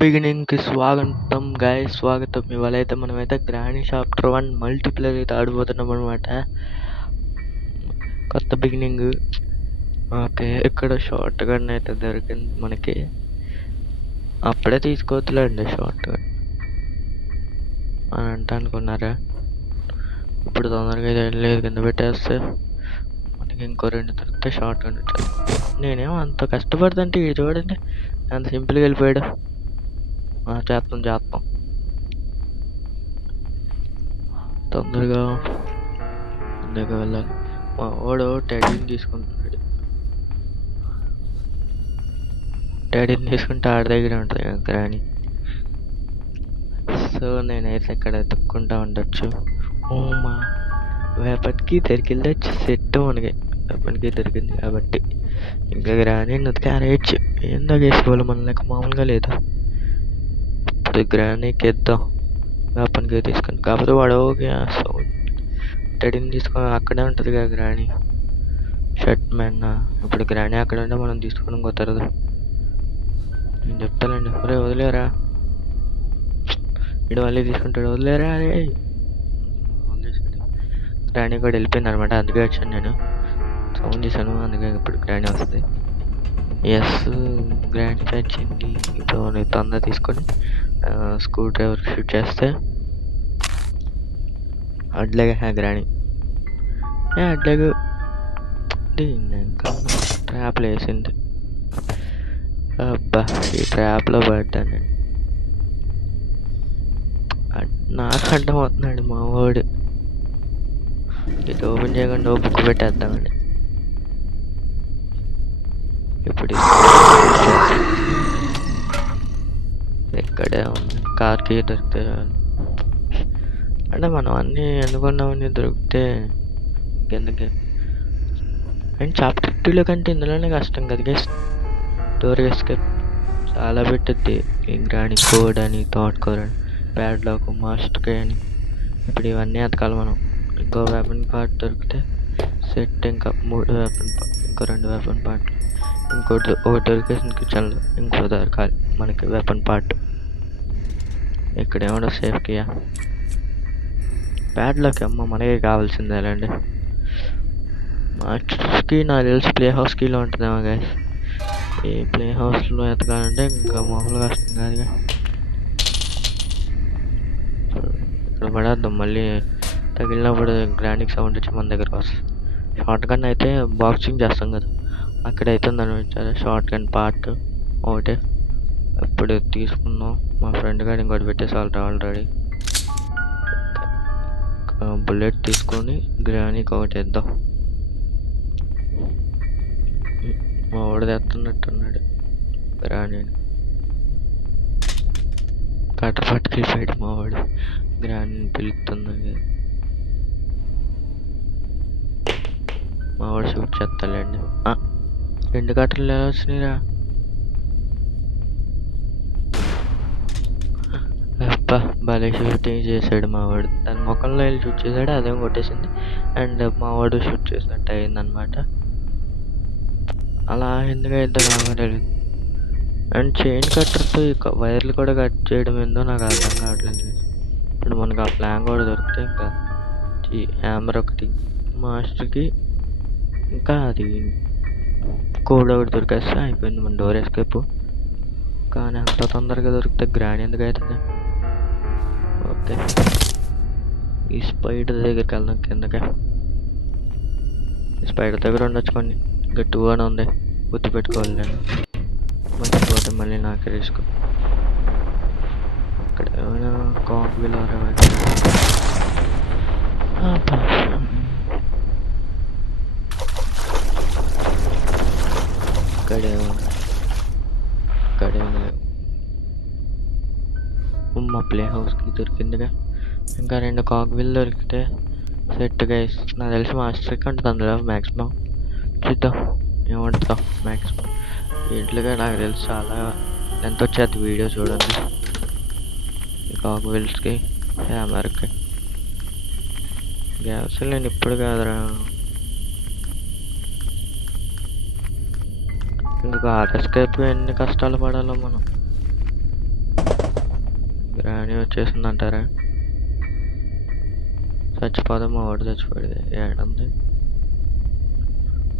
బిగినింగ్‌కి స్వాగతం గైస్ స్వాగతం. ఇవాళైతే మనమైతే గ్రానీ చాప్టర్ 1 మల్టీప్లేయర్ అయితే ఆడబోతున్నామనమాట. కొత్త బిగినింగ్. ఓకే. ఇక్కడ షార్ట్ గన్ అయితే దొరికింది మనకి. అప్పుడే తీసుకోవద్దులేండి షార్ట్ గన్ అని అనుకున్నారా? ఇప్పుడు తొందరగా అయితే లేదు కింద పెట్టేస్తే మనకి ఇంకో 2 దొరికితే షార్ట్ గన్ ఉంటుంది. నేనేమో అంత కష్టపడుతుంటే ఇది చూడండి అంత సింపుల్గా వెళ్ళిపోయాడు. చేస్తాం తొందరగా ముందుకు వెళ్ళాలి. మా వాడు టెడీని తీసుకుంటున్నాడు. టెడీని తీసుకుంటే ఆడి దగ్గర ఉంటుంది గ్రాని. సో నేనైతే ఇక్కడ ఎత్తుక్కుంటా ఉండొచ్చు. మా వేపటికి దొరికింది సెట్ మనకి. వేపటికి దొరికింది కాబట్టి ఇంకా గ్రాని క్యారేజ్ ఏందో వేసుకోవాలి మన లెక్క మామూలుగా లేదు. ఇప్పుడు గ్రానీకి ఇద్దాం. వేపనికి తీసుకుని కాకపోతే వాడు టెడీని తీసుకొని అక్కడే ఉంటుంది కదా గ్రాని షర్ట్ మ్యాన్. ఇప్పుడు గ్రాని అక్కడ ఉంటే మనం తీసుకోవడం కుదరదు. నేను చెప్తానండి. ఒరే వదిలేరా, ఇడు మళ్ళీ తీసుకుంటాడు. వదిలేరా అరే వదిలేసాడు. గ్రాని కూడా వెళ్ళిపోయింది అనమాట. అందుకే వచ్చాను నేను. సౌండ్ చేశాను అందుకే ఇప్పుడు గ్రాని వస్తుంది. ఎస్ గ్రాని వచ్చింది. ఇప్పుడు మనం తొందర తీసుకొని స్క్రూ డ్రైవర్ షూట్ చేస్తే అడ్లేగా గ్రాని అడ్లేగు ఇంకా ట్రాప్లో వేసింది. అబ్బా ఈ ట్రాప్లో పడ్డాను. నాకు అడ్డం అవుతున్నాడు మా వాడు. ఇది ఓపెన్ చేయకుండా బుక్ పెట్టేద్దామండి. ఇప్పుడు ఇక్కడే ఉంది. కార్కి దొరికితే అంటే మనం అన్నీ అనుకున్నామని దొరికితే ఇంకెందుకే. అండ్ చాప్టర్ 2లో కంటే ఇందులోనే కష్టం కదా గైస్. డోర్ ఎస్కేప్ చాలా పెట్టద్ది. ఈ గ్రాని కోడ్ అని థాట్ కోడ్ అని ప్యాడ్లాక్ మాస్టర్ అని ఇప్పుడు ఇవన్నీ ఎతకాలి మనం. ఇంకో వెపన్ పార్ట్ దొరికితే సెట్. ఇంకా 3 వెపన్ పార్ట్, ఇంకో 2 వెపన్ పార్ట్, ఒకటి దొరికేసిన కిచెన్లో ఇంకో దొరకాలి మనకి వెపన్ పార్ట్. ఇక్కడ ఏమన్నా సేఫ్టీయా ప్యాడ్లాక్ అమ్మ మనకే కావాల్సిందేలండి. మాస్టర్కి నాకు తెలిసి ప్లే హౌస్ కీలో ఉంటుందేమో గైస్. ఈ ప్లే హౌస్లో ఎతకాలంటే ఇంకా మామూలుగా కష్టం కాదుగా. ఇక్కడ పడేద్దాం. మళ్ళీ తగిలినప్పుడు గ్రాండిక్ సౌండ్ వచ్చి మన దగ్గరకు వస్తుంది. షార్ట్ గన్ అయితే బాక్సింగ్ చేస్తాం కదా అక్కడైతే అనిపించాలి. షార్ట్ గన్ పార్ట్ ఒకటే ఇప్పుడు తీసుకున్నాం. మా ఫ్రెండ్ గారు ఇంకోటి పెట్టేసి ఆల్రెడీ బుల్లెట్ తీసుకొని గ్రానీకి ఒకటి వేద్దాం. మా వాడు తెస్తున్నట్టున్నాడు గ్రానీ. కట్టర్ పట్టుకెళ్ళిపోయాడు మా వాడు. గ్రానీ పిలుస్తుంది. మా వాడు షూట్ చేస్తాలేండి. 2 కట్టర్లు ఎలా వచ్చినాయిరా? అబ్బా భలే షూటింగ్ చేశాడు మా వాడు. దాని ముఖంలో వెళ్ళి షూట్ చేశాడు, అదేం కొట్టేసింది. అండ్ మా వాడు షూట్ చేసినట్టు అయిందనమాట. అలా ఎందుకు అయితే నాకు తెలియదు. అండ్ చైన్ కట్టర్తో వైర్లు కూడా కట్ చేయడం ఏందో నాకు అర్థం కావట్లేదు. ఇప్పుడు మనకు ఆ ప్లాన్ కూడా దొరికితే ఇంకా ఈ హ్యామర్ ఒకటి మాస్టర్కి ఇంకా అది కోడ్ ఒకటి దొరికేస్తే అయిపోయింది మన డోర్ ఎస్కేప్. కానీ అంత తొందరగా దొరికితే గ్రాండ్ ఎందుకు అవుతుంది? ఓకే ఈ స్పైడర్ దగ్గరికి వెళ్దాం. కిందకే ఈ స్పైడర్ దగ్గర ఉండొచ్చు కొన్ని. ఇంకా 2 అని ఉంది, గుర్తుపెట్టుకోవాలి. నేను మర్చిపోతే మళ్ళీ నాకే రిస్క్. ఇక్కడ ఏమైనా కాక్ విల్ ఇక్కడే లేవు. మా ప్లే హౌస్కి దొరికిందిగా. ఇంకా 2 కాక్ విల్ దొరికితే సెట్ గైస్. నాకు తెలిసి మాస్టర్కి ఉంటుంది అందులో మ్యాక్సిమం. చూద్దాం ఏమంటుందో మ్యాక్సిమం. వీటిగా నాకు తెలిసి చాలా ఎంత వచ్చేది వీడియో చూడండి. ఈ కాక్ విల్స్కి హ్యామర్కి గ్యాస్ నేను ఇప్పుడు కాదురా. ఇంకా ఎస్కేప్ ఎన్ని కష్టాలు పడాలో మనం. రాణి వచ్చేసింది అంటారా? చచ్చిపోదాం, మా వాడు చచ్చిపోయాడు. ఏడంది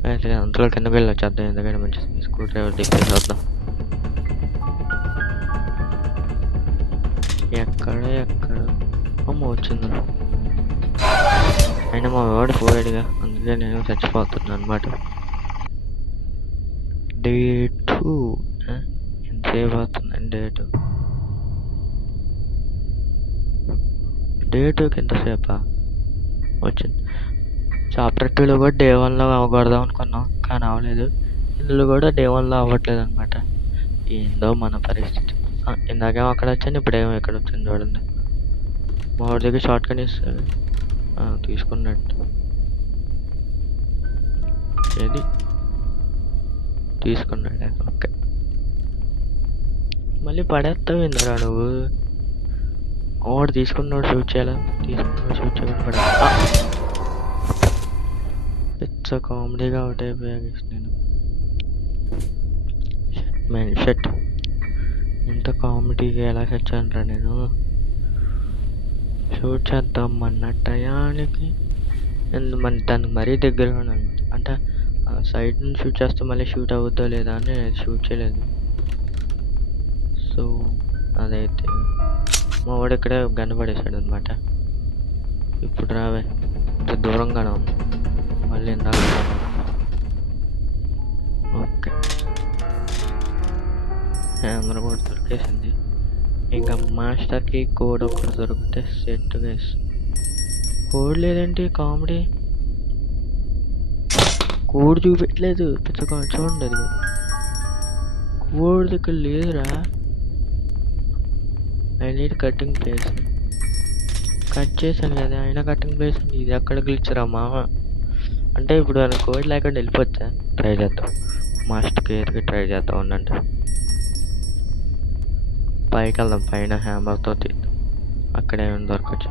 అయితే అంతలో కిందకి వెళ్ళి వచ్చేద్దాం. ఎందుకంటే మంచి స్క్రూ డ్రైవర్ దిప్పేసి వద్దాం. ఎక్కడ అమ్మ వచ్చింది. అయినా మా వాడు పోయాడుగా, అందుకే నేను చచ్చిపోతున్నాను అనమాట. డే 2 ఎంతసేపు అవుతుందండి? డే 2కి ఎంతసేపా వచ్చింది? చాప్టర్ 2లో కూడా డే 1లో అవ్వకూడదాం అనుకున్నాం, కానీ అవ్వలేదు. ఇందులో కూడా డే 1లో అవ్వట్లేదు అనమాట. ఏందో మన పరిస్థితి. ఇందాకేమో అక్కడ వచ్చింది, ఇప్పుడేమో ఇక్కడ వచ్చింది చూడండి. మా వాడి దగ్గర షార్ట్ కట్ ఇస్తాడు, తీసుకున్నట్టు. ఏది తీసుకున్నాడు? ఓకే. మళ్ళీ పడేస్తావు ఎందురా నువ్వు? వాడు తీసుకున్నాడు షూట్ చేయాలా? తీసుకున్నాడు షూట్ చేయమని పడేస్తా. పిచ్చ కామెడీగా అవుట్ అయిపోయా నేను. షట్, ఇంత కామెడీగా ఎలా చచ్చానురా నేను? షూట్ చేద్దాం అన్న టయానికి మన దానికి మరీ దగ్గరగా అనమాట. అంటే సైడ్ నుంచి షూట్ చేస్తే మళ్ళీ షూట్ అవుద్దో లేదా అని షూట్ చేయలేదు. సో అదైతే మా వాడు ఇక్కడే గన్ను పడేసాడు అనమాట. ఇప్పుడు రావే, ఇంత దూరంగానే ఉంది మళ్ళీ ఇందాక. ఓకే, హ్యామర్ కూడా దొరికేసింది. ఇంకా మాస్టర్కి కోడ్ ఒకటి దొరికితే సెట్ గైస్. కోడ్ లేదేంటి? కామెడీ కోడ్ చూపెట్టలేదు. పిచ్చగా చూడండి, అది కోడ్ దగ్గర లేదురా. I need cutting place. Cut చేశాను కదా, అయినా కటింగ్ ప్లేస్. ఇది ఎక్కడ గ్లిచరా మామ? అంటే ఇప్పుడు ఆయన కోడ్ లేకుండా వెళ్ళిపోవచ్చా? ట్రై చేద్దాం, మాస్టర్ కేర్కి ట్రై చేద్దాం అన్నట్టు. పైకి వెళ్దాం, పైన హ్యామర్తో తీద్దాం. అక్కడేమైనా దొరకచ్చు.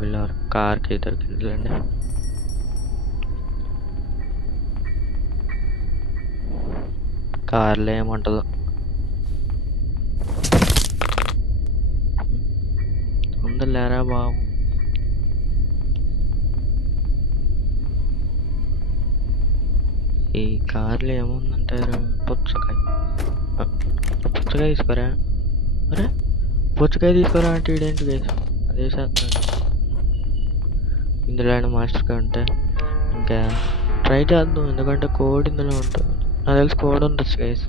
వీలర్ కార్కి దొరికిందిలేండి. కార్లో ఏముంటుందో. ఉందిలేరా బాబు. ఈ కార్లో ఏముందంటారు? పుచ్చకాయ. పుచ్చకాయ తీసుకోరా. అరే పుచ్చకాయ తీసుకోరా అంటే ఇదేంటి గైస్? అదే చేస్తున్నాడు. ఇందులో అయినా మాస్టర్గా ఉంటే ఇంకా ట్రై చేద్దాం, ఎందుకంటే కోడ్ ఇందులో ఉంటుంది. నాకు తెలిసి కోడ్ ఉండొచ్చు గైస్,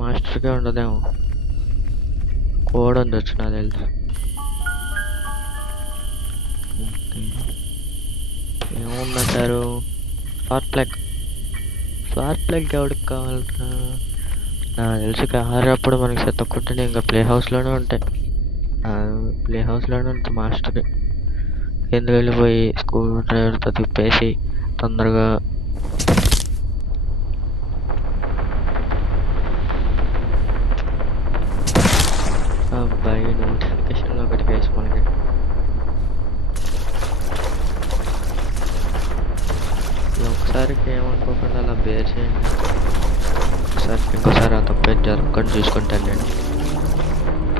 మాస్టర్గా ఉండదేమో. కోడ్ ఉండొచ్చు నాకు తెలుసు. ఏముందంటారు? స్పార్క్ ప్లగ్ ఎవరికి కావాలరా? నాకు తెలిసి కారు అప్పుడు మనకి సెత్తకుంటే ఇంకా ప్లే హౌస్లోనే ఉంటాయి. ప్లే హౌస్లోనే ఉంటుంది మాస్టర్కి. ఎందుకు వెళ్ళిపోయి స్క్రూ డ్రైవర్తో తిప్పేసి తొందరగా అబ్బాయి నోటిఫికేషన్లో ఒకటి వేసి మనకి. ఒకసారికి ఏమనుకోకుండా అలా బేర్ చేయండి. ఇంకోసారి ఆ తప్పేది జరగకుండా చూసుకుంటాను నేను.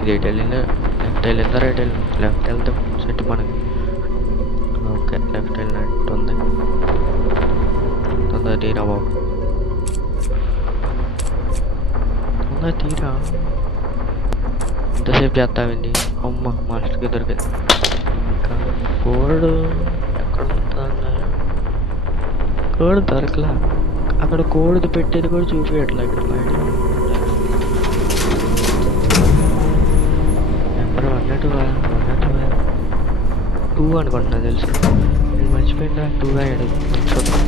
ఇది ఎటు వెళ్ళిందా? లెఫ్ట్ వెళ్ళిందా రైట్ వెళ్ళిందా? లెఫ్ట్ వెళ్తాం సెట్ మనకి. ఓకే, లెఫ్ట్ వెళ్ళినట్టు ఉంది. తొందర తీరా బాబు, తొందర తీరా. ఎంతసేపు చేస్తామండి? అమ్మ మాస్టర్కి దొరికింది. ఇంకా కోడ్ ఎక్కడ ఉంటుందన్నారు? కోడ్ దొరకలా. అక్కడ కోడ్ పెట్టేది కూడా చూపించట్లా. ఇక్కడ బయట నెంబర్ 2 అనుకుంటున్నా తెలుసు. నేను మర్చిపోయినా 2 అయ్యాడు. చూద్దాం.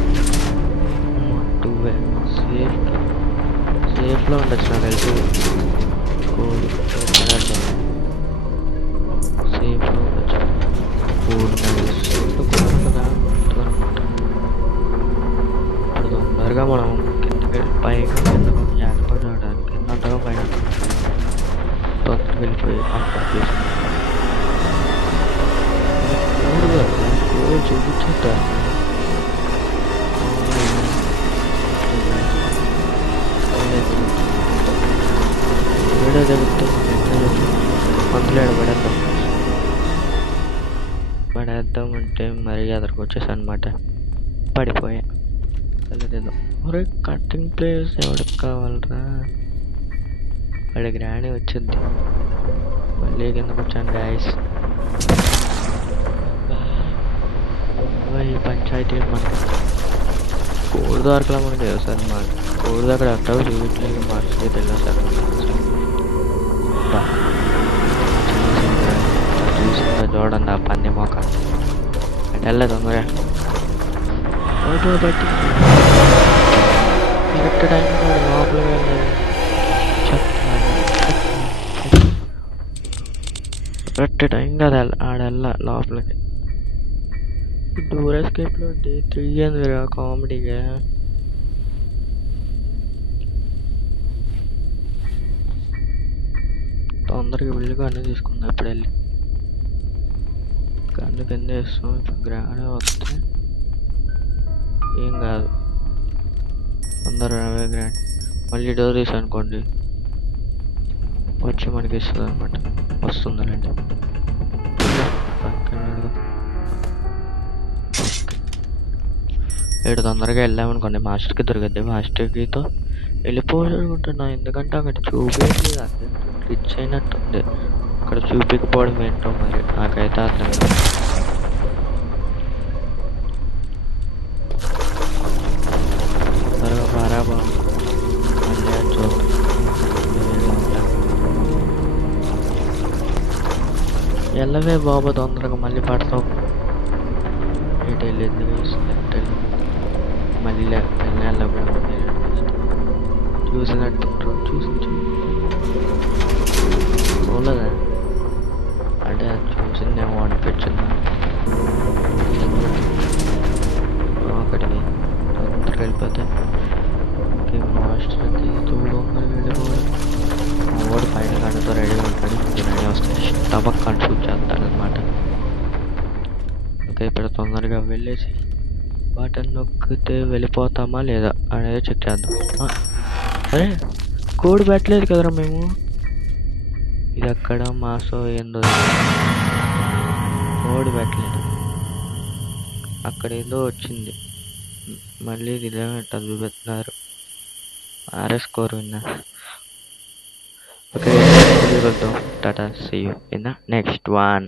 2 సేఫ్లో ఉండొచ్చు నాకు తెలుసు. కోడ్ సేఫ్లో ఉండొచ్చు. కోడ్ సేఫ్లో కోడ్ ఉండదా? ఇప్పుడు తొందరగా మనం కిందకి పైగా కిందకు ఏర్పాటు చేయడానికి కింద అంతగా పైన తొందరగా వెళ్ళిపోయి అక్కడ తీసుకుంటాం. కోడ్ చూపించేద్దాం. వీడియో జరుగుతుంది. టైం మరీ ఎదరికి వచ్చేసా అనమాట. పడిపోయా. వెళ్ళలేదు. ఒరే కటింగ్ ప్లేస్ ఎవరికి కావాలరా? వాడికి రాని వచ్చింది. మళ్ళీ కిందకు వచ్చాను గాయస్. ఈ పంచాయతీ మనకి కోడి దొరకలా మనకి తెలుసు మాట. కోడి దగ్గర ఎక్కడో చూపించలేదు, మార్చికి తెలియదు సార్. చూసిందా చూడండి ఆ పంది మొక్క. అంటే వెళ్ళలేదు తొందరగా. బట్టి కరెక్ట్ టైం లోపలికి వెళ్ళలేదు. కరెక్ట్ టైం కదా ఆడల్లా లోపలికి. డోర్ ఎస్కేప్లో డే 3 అందిరా కామెడీగా. తొందరగా వెళ్ళి అన్నీ తీసుకుందాం ఇప్పుడు వెళ్ళి. కన్ను కింద వేస్తాం. ఇప్పుడు గ్రానే వస్తే ఏం కాదు. తొందరగా అవే గ్రాండ్. మళ్ళీ డోర్ తీసి అనుకోండి వచ్చి మనకి ఇస్తుంది అనమాట. వస్తుందండి. ఏడు తొందరగా వెళ్ళామనుకోండి మాస్టర్కి దొరకద్ది. మాస్టర్కితో వెళ్ళిపోవాలనుకుంటున్నా, ఎందుకంటే అక్కడ చూపించలేదు. అర్థం గ్లిచ్ అయినట్టుంది. అక్కడ చూపించకపోవడం ఏంటో మరి నాకైతే అర్థం కాదు. త్వరగా పారా బాబు. మళ్ళీ చూపు వెళ్ళవే బాబు తొందరగా, మళ్ళీ పడతావు. ఇటు వెళ్ళింది లెఫ్ట్ వెళ్ళింది. మళ్ళీ వెళ్ళకుండా చూసినట్టు చూడలేదా అంటే అది చూసిందేమో అనిపించింది అక్కడికి. తొందరగా వెళ్ళిపోతే మాస్టర్కి తోడు వెళ్ళిపోవడం. ఓడి పైన గంటతో రెడీగా ఉంటాడు. రెడీ వస్తే టబక్ అని షూట్ చేస్తాడనమాట. ఓకే ఇప్పుడు తొందరగా వెళ్ళేసి బటన్ నొక్కితే వెళ్ళిపోతామా లేదా అనేది చెక్ చేద్దాం. అరే కోడ్ పెట్టలేదు కదరా మేము. ఇది అక్కడ మాసో ఏందో కోడ్ పెట్టలేదు. అక్కడ ఏదో వచ్చింది. మళ్ళీ ఇదే చూపెడుతున్నారు. ఆర్ఎస్ స్కోర్ విన్నారు. Okay, tata, see you in the next one.